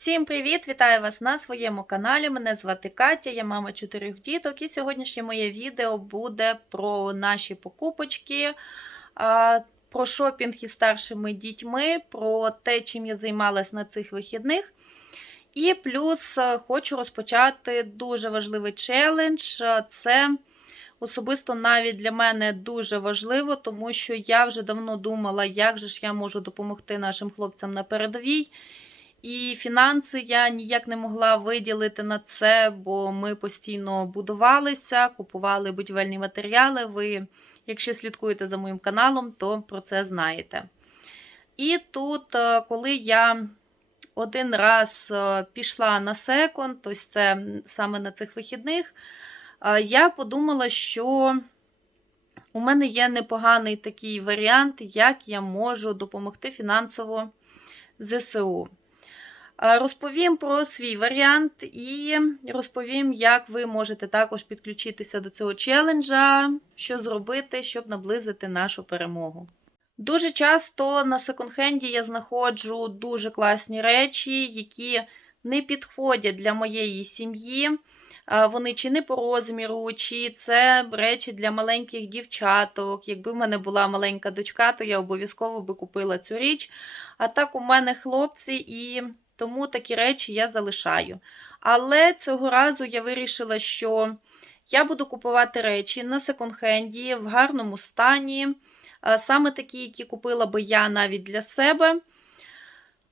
Всім привіт! Вітаю вас на своєму каналі. Мене звати Катя, я мама чотирьох діток. І сьогоднішнє моє відео буде про наші покупочки, про шопінг із старшими дітьми, про те, чим я займалась на цих вихідних. І плюс е, хочу розпочати дуже важливий челендж. Е, Це особисто навіть для мене дуже важливо, тому що я вже давно думала, як же ж я можу допомогти нашим хлопцям на передовій. І фінанси я ніяк не могла виділити на це, бо ми постійно будувалися, купували будівельні матеріали. Ви, якщо слідкуєте за моїм каналом, то про це знаєте. І тут, е, коли я один раз е, пішла на секонд, ось це саме на цих вихідних, е, я подумала, що у мене є непоганий такий варіант, як я можу допомогти фінансово ЗСУ. Розповім про свій варіант і розповім, як ви можете також підключитися до цього челенджа, що зробити, щоб наблизити нашу перемогу. Дуже часто на секонд-хенді я знаходжу дуже класні речі, які не підходять для моєї сім'ї. Вони чи не по розміру, чи це речі для маленьких дівчаток. Якби в мене була маленька дочка, то я обов'язково би купила цю річ. А так у мене хлопці і тому такі речі я залишаю. Але цього разу я вирішила, що я буду купувати речі на секонд-хенді в гарному стані, саме такі, які купила би я навіть для себе.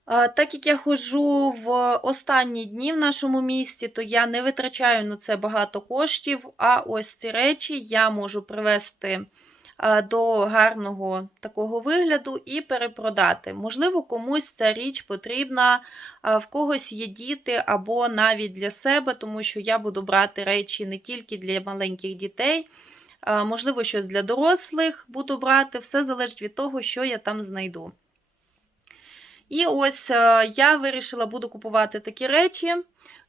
Так як я ходжу в останні дні в нашому місті, то я не витрачаю на це багато коштів. А ось ці речі я можу привезти до гарного такого вигляду і перепродати. Можливо, комусь ця річ потрібна, в когось є діти або навіть для себе, тому що я буду брати речі не тільки для маленьких дітей, можливо, щось для дорослих буду брати. Все залежить від того, що я там знайду. І ось е, я вирішила, буду купувати такі речі,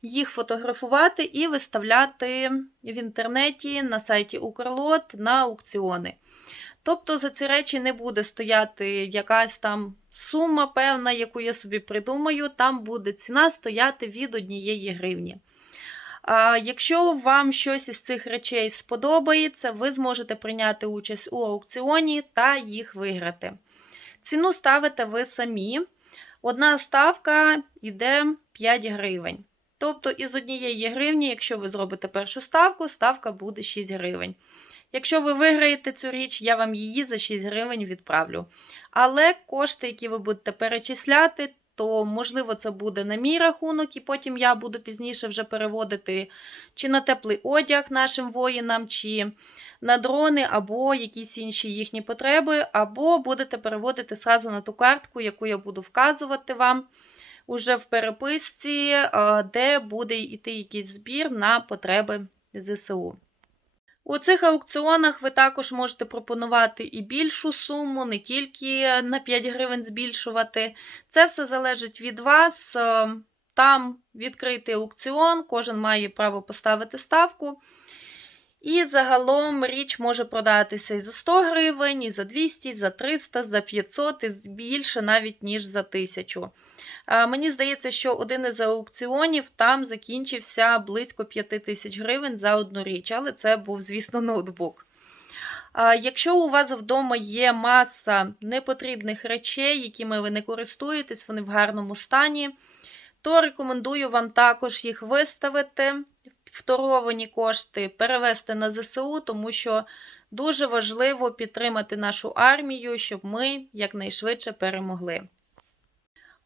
їх фотографувати і виставляти в інтернеті на сайті Укрлот на аукціони. Тобто за ці речі не буде стояти якась там сума певна, яку я собі придумаю, там буде ціна стояти від однієї гривні. Якщо вам щось із цих речей сподобається, ви зможете прийняти участь у аукціоні та їх виграти. Ціну ставите ви самі. Одна ставка йде 5 гривень. Тобто із однієї гривні, якщо ви зробите першу ставку, ставка буде 6 гривень. Якщо ви виграєте цю річ, я вам її за 6 гривень відправлю. Але кошти, які ви будете перечисляти, то, можливо, це буде на мій рахунок, і потім я буду пізніше вже переводити чи на теплий одяг нашим воїнам, чи на дрони, або якісь інші їхні потреби, або будете переводити сразу на ту картку, яку я буду вказувати вам уже в переписці, е, де буде йти якийсь збір на потреби ЗСУ. У цих аукціонах ви також можете пропонувати і більшу суму, не тільки на 5 гривень збільшувати. Це все залежить від вас. Там відкритий аукціон, кожен має право поставити ставку. І загалом річ може продатися і за 100 гривень, і за 200, і за 300, за 500, і більше навіть, ніж за 1000. А, Мені здається, що один із аукціонів там закінчився близько 5 тисяч гривень за одну річ, але це був, звісно, ноутбук. Якщо у вас вдома є маса непотрібних речей, якими ви не користуєтесь, вони в гарному стані, то рекомендую вам також їх виставити, второвані кошти перевести на ЗСУ, тому що дуже важливо підтримати нашу армію, щоб ми якнайшвидше перемогли.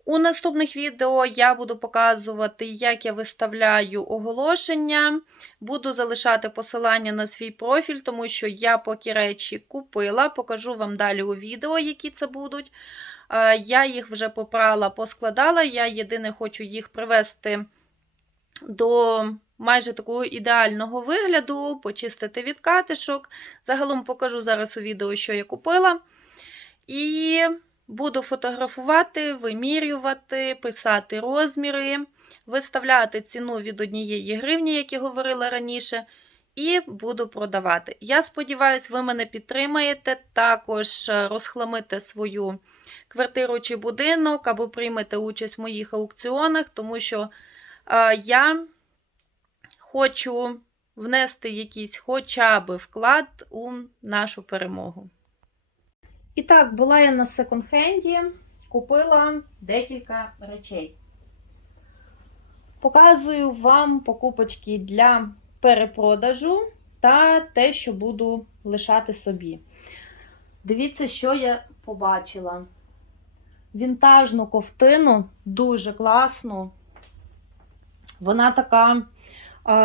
У наступних відео я буду показувати, як я виставляю оголошення. Буду залишати посилання на свій профіль, тому що я поки речі купила, покажу вам далі у відео, які це будуть. Е, Я їх вже попрала, поскладала. Я єдине хочу їх привести до майже такого ідеального вигляду, почистити від катишок. Загалом покажу зараз у відео, що я купила. І буду фотографувати, вимірювати, писати розміри, виставляти ціну від однієї гривні, як я говорила раніше. і буду продавати. Я сподіваюся, ви мене підтримаєте, також е, розхламите свою квартиру чи будинок, або приймете участь в моїх аукціонах, тому що я хочу внести якийсь хоча б вклад у нашу перемогу. І так, була я на секонд-хенді, купила декілька речей. Показую вам покупочки для перепродажу та те, що буду лишати собі. Дивіться, що я побачила. Вінтажну ковтину, дуже класну. Вона така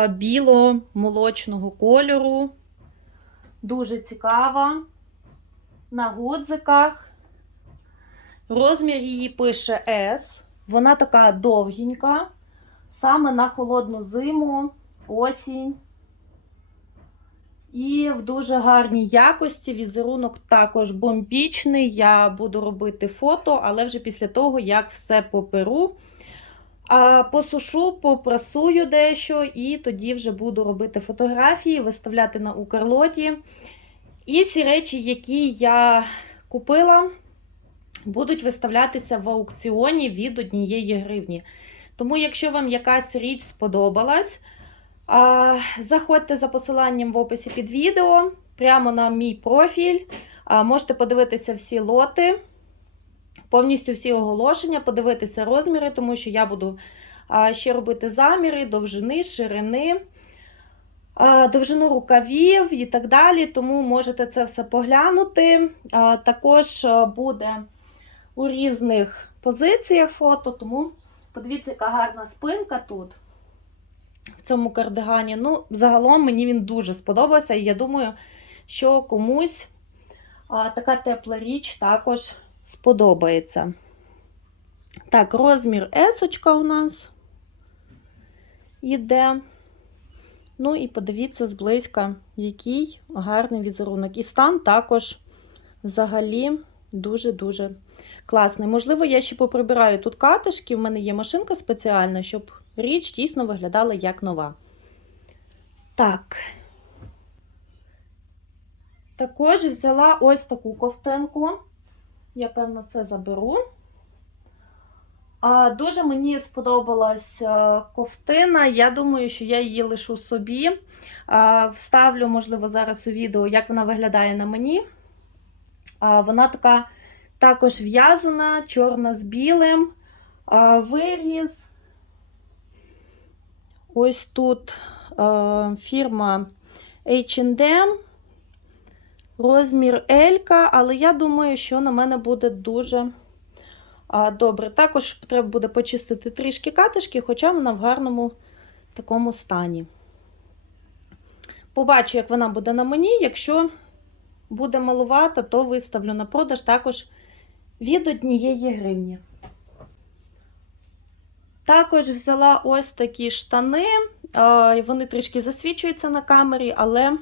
біло-молочного кольору, дуже цікава. На гудзиках. Розмір її пише S. Вона така довгенька. Саме на холодну зиму, осінь. І в дуже гарній якості візерунок також бомбічний. Я буду робити фото, але вже після того, як все поперу. А посушу, попрасую дещо, і тоді вже буду робити фотографії, виставляти на Укрлоті. І всі речі, які я купила, будуть виставлятися в аукціоні від однієї гривні. Тому, якщо вам якась річ сподобалась, заходьте за посиланням в описі під відео, прямо на мій профіль. Можете подивитися всі лоти, повністю всі оголошення, подивитися розміри, тому що я буду ще робити заміри, довжини, ширини, довжину рукавів і так далі. Тому можете це все поглянути. Також буде у різних позиціях фото, тому. Подивіться, яка гарна спинка тут, в цьому кардигані. Ну, загалом мені він дуже сподобався, і я думаю, що комусь а, така тепла річ також сподобається. Так, розмір есочка у нас іде. Ну, і подивіться зблизька, який гарний візерунок. І стан також взагалі дуже-дуже класний. Можливо, я ще поприбираю тут катишки, в мене є машинка спеціальна, щоб річ дійсно виглядала як нова. Так. Також взяла ось таку ковтинку. Я, певно, це заберу. А, Дуже мені сподобалась ковтина. Я думаю, що я її лишу собі. А, Вставлю, можливо, зараз у відео, як вона виглядає на мені. А, Вона така також в'язана, чорна з білим, виріз. Ось тут фірма H&M, розмір Елька, але я думаю, що на мене буде дуже добре. Також треба буде почистити трішки катишки, хоча вона в гарному такому стані. Побачу, як вона буде на мені. Якщо буде малувата, то виставлю на продаж також від однієї гривні. Також взяла ось такі штани, вони трішки засвічуються на камері, але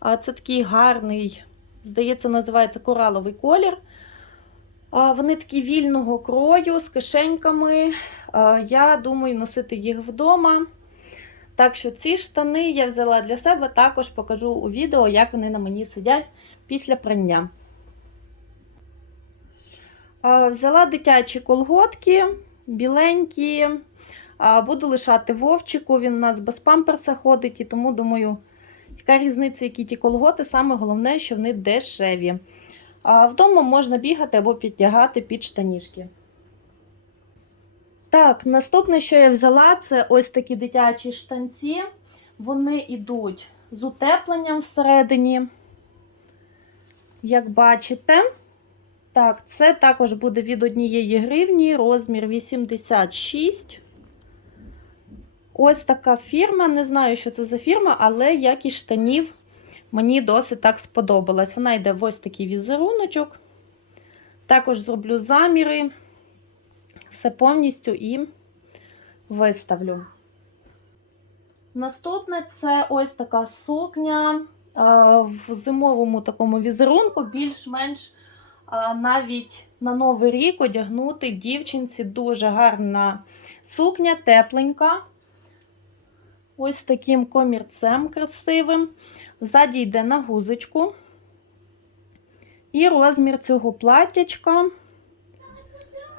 це такий гарний, здається, називається кораловий колір. Вони такі вільного крою з кишеньками. Я думаю, носити їх вдома. Так що ці штани я взяла для себе, також покажу у відео, як вони на мені сидять після прання. Взяла дитячі колготки, біленькі. Буду лишати вовчику, він у нас без памперса ходить, і тому, думаю, яка різниця, які ті колготи, саме головне, що вони дешеві. А Вдома можна бігати або підтягати під штанішки. Так, наступне, що я взяла, це ось такі дитячі штанці. Вони йдуть з утепленням всередині. Як бачите, так, це також буде від однієї гривні, розмір 86. Ось така фірма. Не знаю, що це за фірма, але якість штанів мені досить так сподобалась. Вона йде в ось такий візеруночок. Також зроблю заміри, все повністю і виставлю. Наступне це ось така сукня в зимовому такому візерунку, більш-менш навіть на Новий рік одягнути дівчинці дуже гарна сукня, тепленька. Ось таким комірцем красивим. Ззаді йде на гузочку. І розмір цього платтячка.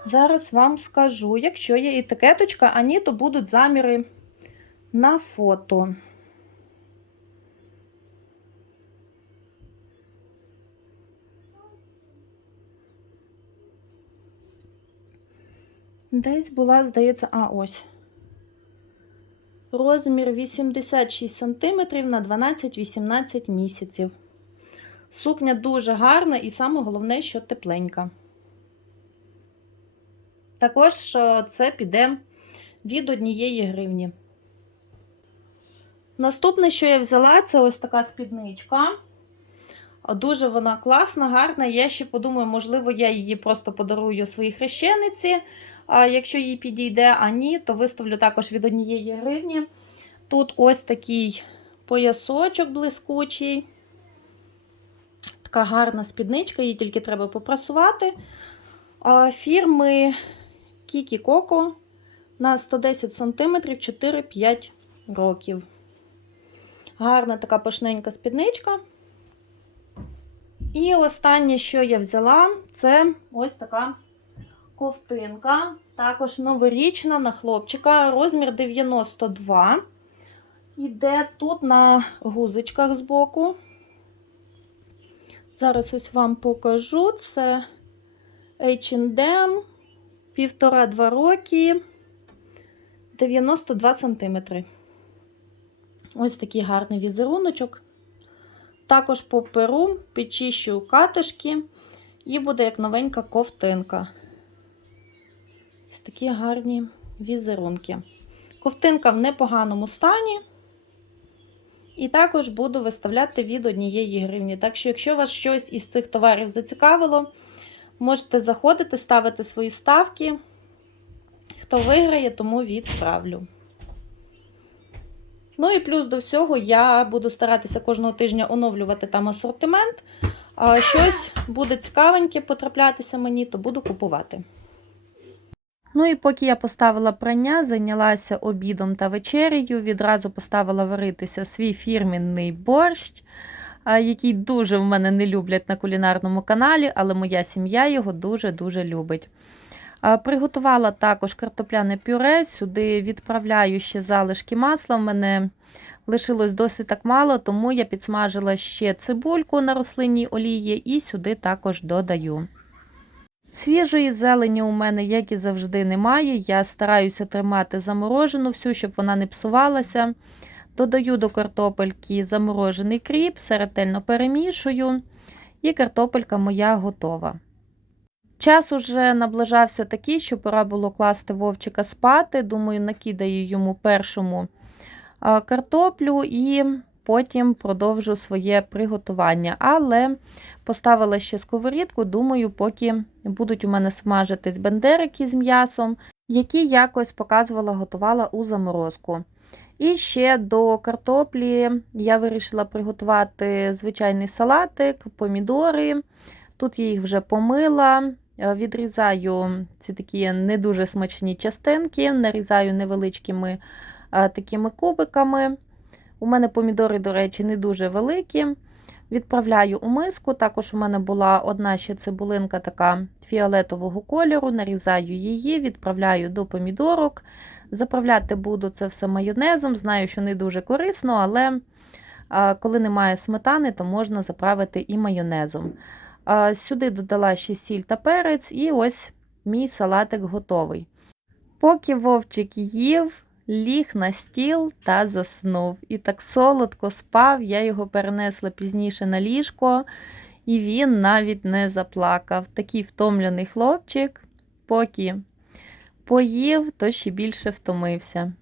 Зараз вам скажу. Якщо є етикеточка, а ні, то будуть заміри на фото. Десь була, здається, а ось. Розмір 86 см на 12-18 місяців. Сукня дуже гарна і саме головне, що тепленька. Також це піде від однієї гривні. Наступне, що я взяла, це ось така спідничка. Дуже вона класна, гарна. Я ще подумаю, можливо, я її просто подарую своїй хрещениці. Якщо їй підійде, а ні, то виставлю також від однієї гривні. Тут ось такий поясочок блискучий. Така гарна спідничка, її тільки треба попрасувати. Фірми Kiki Coco на 110 см 4-5 років. Гарна така пишненька спідничка. І останнє, що я взяла, це ось така ковтинка. Також новорічна на хлопчика, розмір 92. Іде тут на гузочках збоку. Зараз ось вам покажу. Це H&M, півтора-два роки, 92 см. Ось такий гарний візеруночок. Також по перу підчищую катишки, і буде як новенька ковтинка. Такі гарні візерунки. Ковтинка в непоганому стані. І також буду виставляти від однієї гривні. Так що, якщо вас щось із цих товарів зацікавило, можете заходити, ставити свої ставки. Хто виграє, тому відправлю. Ну і плюс до всього я буду старатися кожного тижня оновлювати там асортимент. А щось буде цікавеньке потраплятися мені, то буду купувати. Ну і поки я поставила прання, зайнялася обідом та вечерею, відразу поставила варитися свій фірмінний борщ, який дуже в мене не люблять на кулінарному каналі, але моя сім'я його дуже-дуже любить. Приготувала також картопляне пюре, сюди відправляю ще залишки масла. В мене лишилось досить так мало, тому я підсмажила ще цибульку на рослинній олії і сюди також додаю. Свіжої зелені у мене, як і завжди, немає. Я стараюся тримати заморожену всю, щоб вона не псувалася. Додаю до картопельки заморожений кріп, все ретельно перемішую, і картопелька моя готова. Час уже наближався такий, що пора було класти вовчика спати. Думаю, накидаю йому першому картоплю і потім продовжу своє приготування. Але поставила ще сковорідку, думаю, поки будуть у мене смажитись бендерики з м'ясом, які якось показувала, готувала у заморозку. І ще до картоплі я вирішила приготувати звичайний салатик, помідори. Тут я їх вже помила. Відрізаю ці такі не дуже смачні частинки, нарізаю невеличкими такими кубиками. У мене помідори, до речі, не дуже великі. Відправляю у миску. Також у мене була одна ще цибулинка така фіолетового кольору, нарізаю її, відправляю до помідорок. Заправляти буду це все майонезом. Знаю, що не дуже корисно, але коли немає сметани, то можна заправити і майонезом. Сюди додала ще сіль та перець, і ось мій салатик готовий. Поки вовчик їв, ліг на стіл та заснув. І так солодко спав, я його перенесла пізніше на ліжко, і він навіть не заплакав. Такий втомлений хлопчик, поки поїв, то ще більше втомився.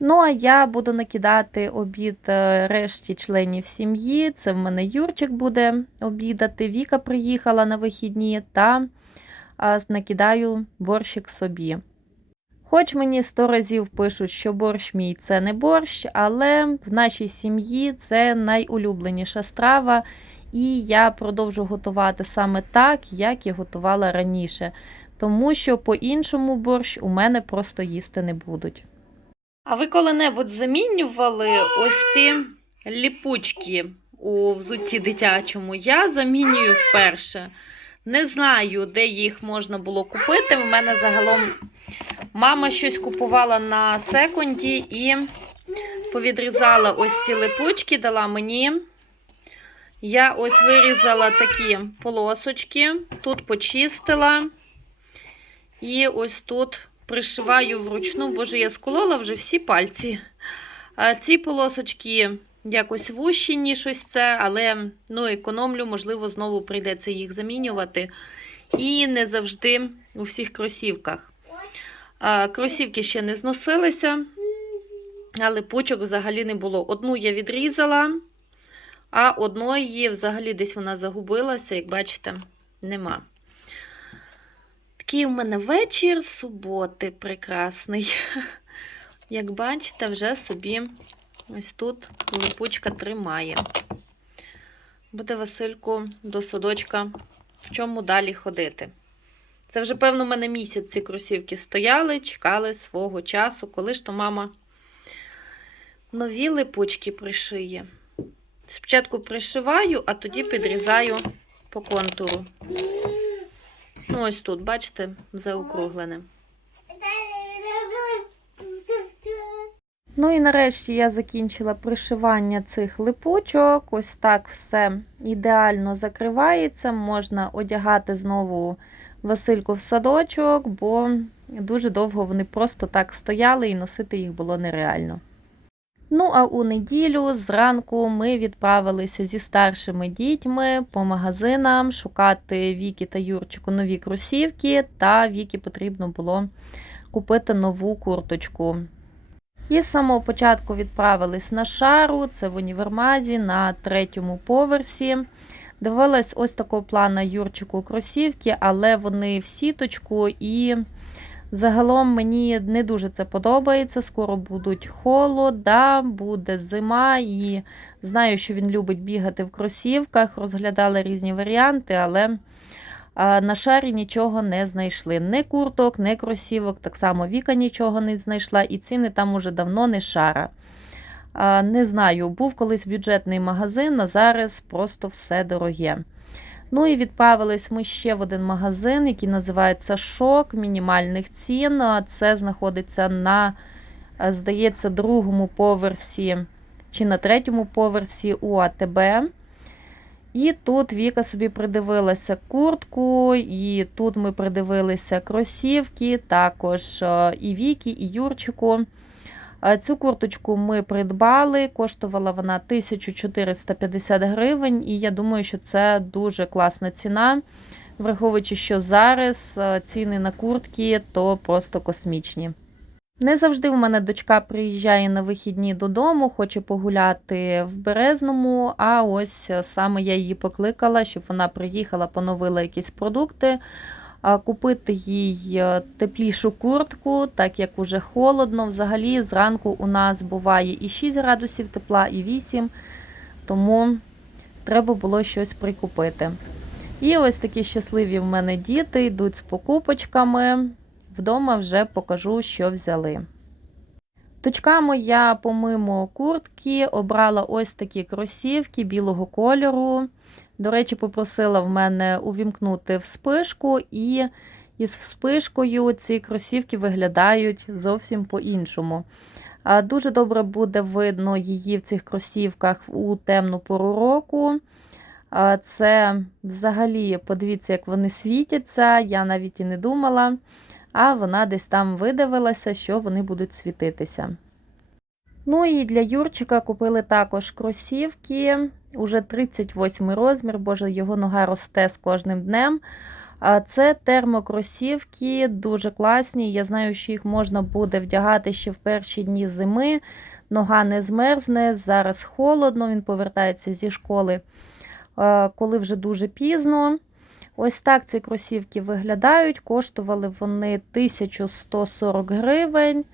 Ну, а я буду накидати обід е, решті членів сім'ї. Це в мене Юрчик буде обідати. Віка приїхала на вихідні та накидаю борщик собі. Хоч мені сто разів пишуть, що борщ мій це не борщ, але в нашій сім'ї це найулюбленіша страва, і я продовжу готувати саме так, як і готувала раніше, тому що по-іншому борщ у мене просто їсти не будуть. А ви коли-небудь замінювали ось ці ліпучки у взутті дитячому? Я замінюю вперше. Не знаю, де їх можна було купити. В мене загалом мама щось купувала на секунді і повідрізала ось ці липучки, дала мені. Я ось вирізала такі полосочки, тут почистила. І ось тут пришиваю вручну, боже, я сколола вже всі пальці. Ці полосочки якось вущі, ніж ось це, але ну, економлю, можливо, знову прийдеться їх замінювати. І не завжди у всіх кросівках. Кросівки ще не зносилися, але пучок взагалі не було. Одну я відрізала, а одної взагалі десь вона загубилася, як бачите, нема. Такий у мене вечір суботи прекрасний. Як бачите, вже собі ось тут липучка тримає. Буде Васильку до садочка в чому далі ходити. Це вже, певно, в мене місяць ці кросівки стояли, чекали свого часу, коли ж то мама нові липучки пришиє. Спочатку пришиваю, а тоді підрізаю по контуру. Ну, ось тут, бачите, заокруглене. Ну і нарешті я закінчила пришивання цих липучок. Ось так все ідеально закривається. Можна одягати знову Васильку в садочок, бо дуже довго вони просто так стояли і носити їх було нереально. Ну, а у неділю зранку ми відправилися зі старшими дітьми по магазинам шукати Вікі та Юрчику нові кросівки, та Вікі потрібно було купити нову курточку. І з самого початку відправились на шару, це в універмазі на третьому поверсі. Дивилась ось такого плана Юрчику кросівки, але вони в сіточку і. Загалом мені не дуже це подобається. Скоро будуть холода, буде зима, і знаю, що він любить бігати в кросівках. Розглядали різні варіанти, але на шарі нічого не знайшли. Ні курток, ні кросівок. Так само Віка нічого не знайшла, і ціни там уже давно не шара. Не знаю, був колись бюджетний магазин, а зараз просто все дороге. Ну і відправились ми ще в один магазин, який називається Шок мінімальних цін. Це знаходиться на, здається, другому поверсі чи на третьому поверсі у АТБ. І тут Віка собі придивилася куртку, і тут ми придивилися кросівки, також і Вікі, і Юрчику. Цю курточку ми придбали, коштувала вона 1450 гривень, і я думаю, що це дуже класна ціна, враховуючи, що зараз ціни на куртки то просто космічні. Не завжди у мене дочка приїжджає на вихідні додому, хоче погуляти в Березному, а ось саме я її покликала, щоб вона приїхала, поновила якісь продукти купити їй е, теплішу куртку, так як уже холодно. Взагалі, зранку у нас буває і 6 градусів тепла, і 8, тому треба було щось прикупити. І ось такі щасливі в мене діти йдуть з покупочками. Вдома вже покажу, що взяли. Точка моя, помимо куртки, обрала ось такі кросівки білого кольору. До речі, попросила в мене увімкнути вспишку, і із вспишкою ці кросівки виглядають зовсім по-іншому. Дуже добре буде видно її в цих кросівках у темну пору року. Це взагалі, подивіться, як вони світяться, я навіть і не думала, а вона десь там видавилася, що вони будуть світитися. Ну і для Юрчика купили також кросівки, уже 38 розмір, боже, його нога росте з кожним днем. Це термокросівки, дуже класні. Я знаю, що їх можна буде вдягати ще в перші дні зими. Нога не змерзне, зараз холодно, він повертається зі школи, коли вже дуже пізно. Ось так ці кросівки виглядають. Коштували вони 1140 гривень.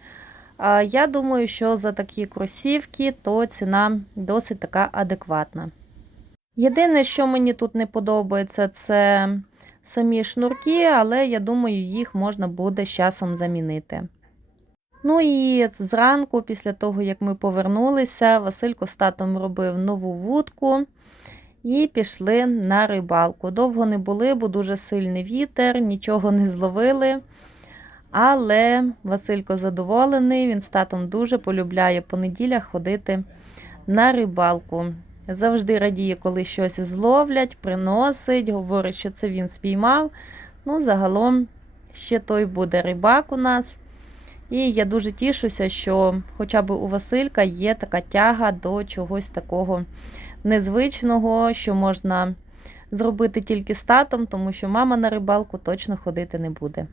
Я думаю, що за такі кросівки то ціна досить така адекватна. Єдине, що мені тут не подобається, це самі шнурки, але я думаю, їх можна буде з часом замінити. Ну і зранку, після того, як ми повернулися, Василько з татом робив нову вудку і пішли на рибалку. Довго не були, бо дуже сильний вітер, нічого не зловили. Але Василько задоволений, він з татом дуже полюбляє по неділях ходити на рибалку. Завжди радіє, коли щось зловлять, приносить, говорить, що це він спіймав. Ну, загалом ще той буде рибак у нас. І я дуже тішуся, що хоча б у Василька є така тяга до чогось такого незвичного, що можна зробити тільки з татом, тому що мама на рибалку точно ходити не буде.